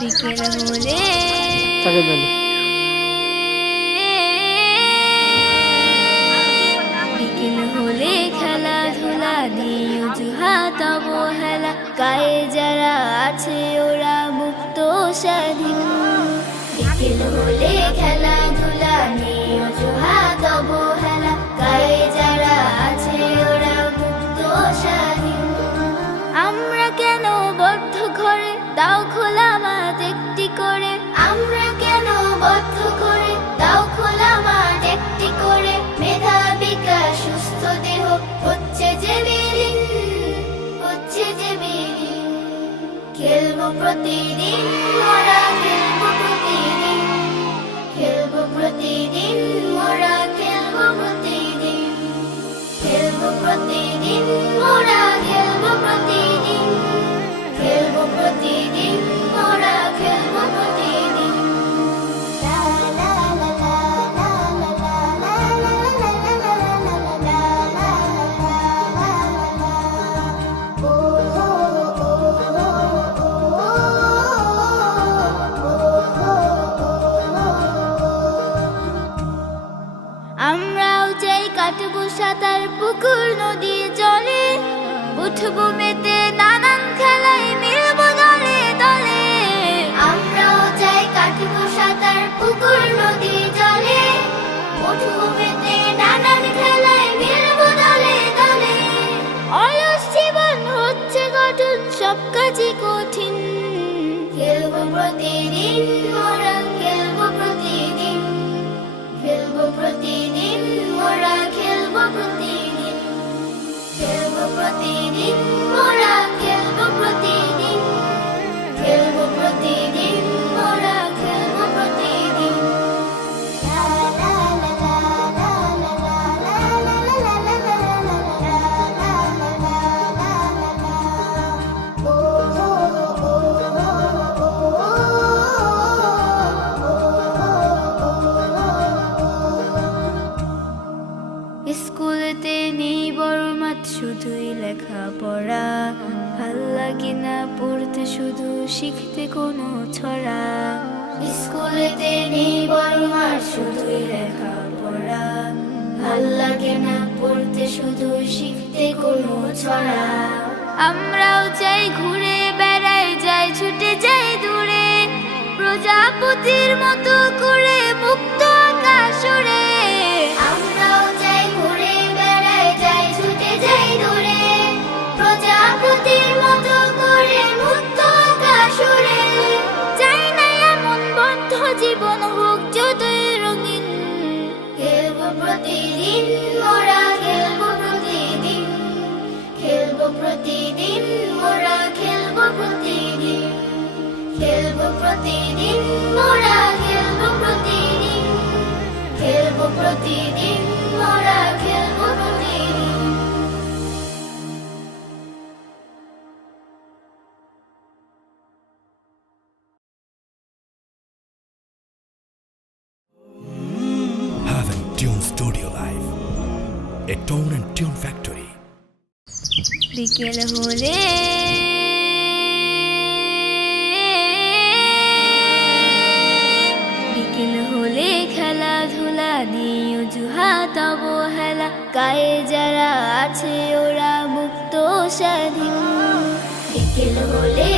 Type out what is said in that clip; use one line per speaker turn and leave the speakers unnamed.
বিকেল হলে বিকেল হলে খেলাধুলা নেই অজুহাত অবহেলা। গায়ে যারা আছে ওরা মুক্ত স্বাধীন। বিকেল হলে খেলাধুলা সব কাজই কঠিন। খেলব প্রতিদিন মোরা খেলব প্রতিদিন। খেলব প্রতিদিন মোরা খেলব প্রতিদিন। খেলব প্রতিদিন স্কুলেতে নেই বড় মাঠ শুধুই লেখাপড়া। ভালো লাগে না পড়তে, শুধু শিখতে কোনো ছড়া। স্কুলেতে নেই বড় মাঠ শুধুই লেখা পড়া ভালো লাগে না পড়তে, শুধু শিখতে কোনো ছড়া। আমরাও চাই ঘুরে বেড়াই, যাই ছুটে যাই দূরে। প্রজাপতির মতো করে জীবন হোক যতই রঙিন। খেলব প্রতিদিন, মোরা খেলব প্রতিদিন। খেলব প্রতিদিন, মোরা খেলব প্রতিদিন। খেলব প্রতিদিন, মোরা খেলব প্রতিদিন। খেলব প্রতিদিন
a tone and tune.
বিকেল হলে বিকেল হলে খেলাধুলা নেই অজুহাত অবহেলা, গায়ে যারা আছে ওরা মুক্ত স্বাধীন বিকেল হলে